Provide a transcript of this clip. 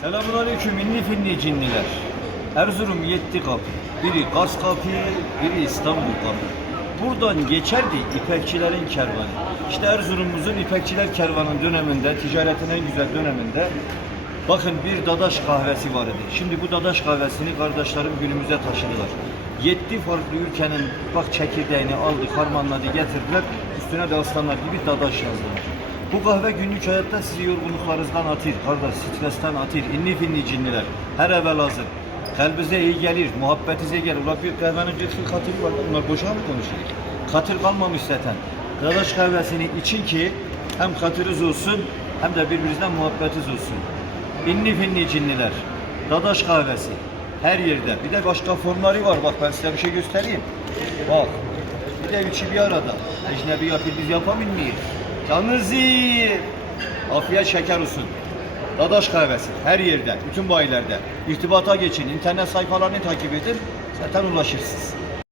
Selamun aleyküm inni finni cinniler. Erzurum yetti kapı. Biri Kars kapı, biri İstanbul kapı. Buradan geçerdi ipekçilerin kervanı. İşte Erzurum'umuzun ipekçiler kervanın döneminde, ticaretin en güzel döneminde bakın bir dadaş kahvesi vardı. Şimdi bu dadaş kahvesini kardeşlerim günümüze taşıdılar. Yetti farklı ülkenin bak çekirdeğini aldı, harmanladı, getirdiler. Üstüne de aslanlar gibi dadaş yazdılar. Bu kahve günlük hayatta sizi yorgunluklarınızdan atır, kardeş stresten atır, inni finni cinniler. Her evvel hazır. Kalbinize iyi gelir, muhabbetize gelir. Ulan bir kahvenin bir fil katırı var. Bunlar boşa mı konuşuyor? Katır kalmamış zaten. Dadaş kahvesini için ki hem katırız olsun hem de birbirinizden muhabbetiz olsun. İnni finni cinniler. Dadaş kahvesi. Her yerde. Bir de başka formları var. Bak ben size bir şey göstereyim. Bak. Bir de üçü bir arada. Ecnebi yapıyor biz yapamayız mıyız? Canınızı. Afiyet şeker olsun. Dadaş kahvesi her yerde, bütün bayilerde. İrtibata geçin, internet sayfalarını takip edin, zaten ulaşırsınız.